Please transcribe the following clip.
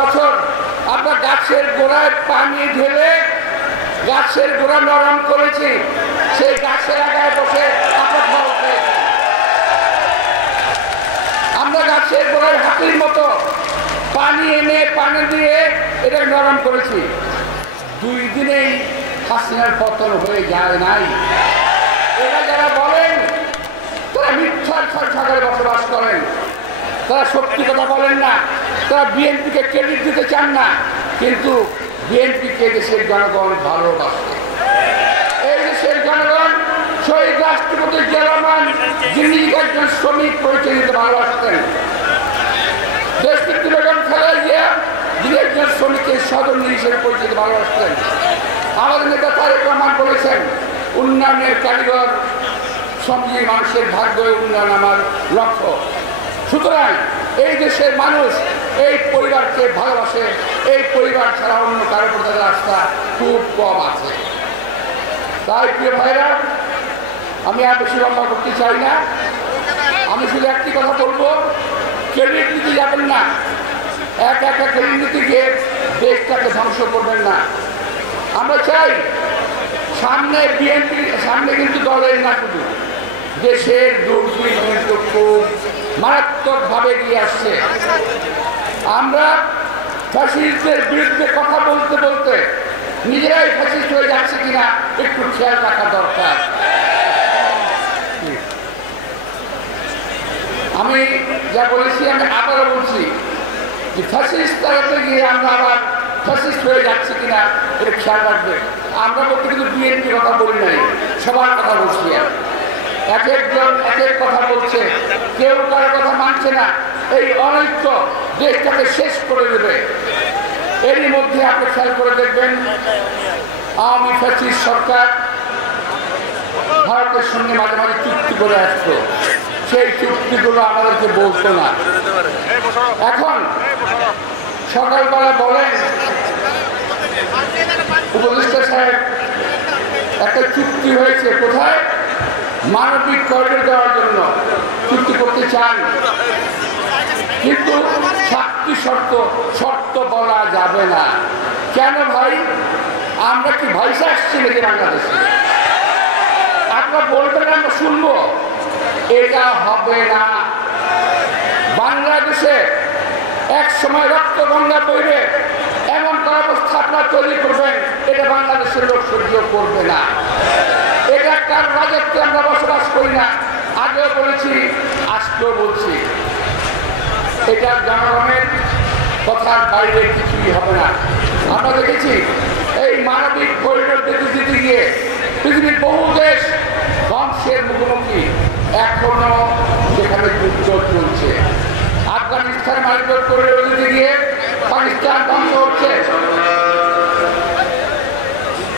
বছর আমরা গাছের গোড়ায় পানি ঢেলে গাছের গোড়া নরম করেছি, সেই গাছের আগায় বসে আমরা গাছের গোড়ায় হাতির মতো পানি এনে পানি দিয়ে এটা নরম করেছি। 2 দিনেই হাসিনার পতন হয়ে যায় নাই। এরা যারা বলেন তারা মিথ্যার সাগরে বসবাস করেন, তারা সত্যি কথা বলেন না, তারা বিএনপিকে ক্রেডিট দিতে চান না, কিন্তু বিএনপিকে দেশের জনগণ ভালোবাসে। এই দেশের জনগণ শহীদ রাষ্ট্রপতি জিয়া রহমান যিনি একজন শ্রমিক পরিচয় দিতে ভালোবাসতেন, দেশনেত্রী বেগম খালেদা জিয়া যিনি একজন শ্রমিকের সদস্য হিসেবে পরিচয় দিতে ভালোবাসতেন, আমাদের নেতা তারেক রহমান বলেছেন উন্নয়নের কারিগর সমাজে মানুষের ভাগ্য উন্নয়ন আমার লক্ষ্য। সুতরাং এই দেশের মানুষ এই পরিবারকে ভালোবাসে, এই পরিবার ছাড়া অন্য কারোর প্রতি আস্থা খুব কম আছে। তাই প্রিয় ভাইরা, আমি আর বেশি লম্বা করতে চাই না, আমি শুধু একটি কথা বলবো, ক্রেডিট নিতে যাবেন না, একা ক্রেডিট নিতে গিয়ে দেশটাকে ধ্বংস করবেন না। আমরা চাই সামনে বিএনপি সামনে কিন্তু দলের না, শুধু দেশের দুর্নীতি কিন্তু খুব মারাত্মকভাবে এগিয়ে আসছে। আমরা ফ্যাসিস্টদের বিরুদ্ধে কথা বলতে বলতে নিজেরাই ফ্যাসিস্ট হয়ে যাচ্ছে কিনা একটু খেয়াল রাখা দরকার। আমি যা বলেছি আমি আবারও বলছি যে ফ্যাসিস্ট তাড়াতে গিয়ে আমরা আবার ফ্যাসিস্ট হয়ে যাচ্ছে কিনা এটা খেয়াল রাখবে। আমরা বলতে কিন্তু বিএনপির কথা বলি নাই, সবার কথা বলছি। এক একজন এক এক কথা বলছে, কেউ কারোর কথা মানছে না। এই অনৈক্য দেশটাকে শেষ করে দেবে। এরই মধ্যে আপনি খেয়াল করে দেখবেন আওয়ামী ফ্যাসিস্ট সরকার ভারতের সঙ্গে মাঝে মাঝে চুক্তি করে আসতো, সেই চুক্তিগুলো আমাদেরকে বলতো না। এখন সকালবেলা বলেন উপদেষ্টা সাহেব একটা চুক্তি হয়েছে, কোথায়? মানবিক করিডোর দেওয়ার জন্য চুক্তি করতে চান, কিন্তু 7টি শর্ত বলা যাবে না। কেন ভাই? আমরা কি ভাইসা আসছি নাকি বাংলাদেশে? আপনারা বলবেন আমরা শুনবো, এটা হবে না। বাংলাদেশে এক সময় রক্ত গঙ্গা বইবে এমন কোন অবস্থা আপনারা তৈরি করবেন, এটা বাংলাদেশের লোক সহ্য করবে না। এটা কার রাজত্বে আমরা বসবাস করি না, আগেও বলেছি আজকেও বলছি। এটা জনগণের কথার বাইরে কিছুই হবে না। আমরা দেখেছি এই মানবিক করিডোর দিতে গিয়ে পৃথিবীর বহু দেশ ধ্বংসের মুখোমুখি, এখনো যেখানে যুদ্ধ চলছে। আফগানিস্তান মানবিক করিডোর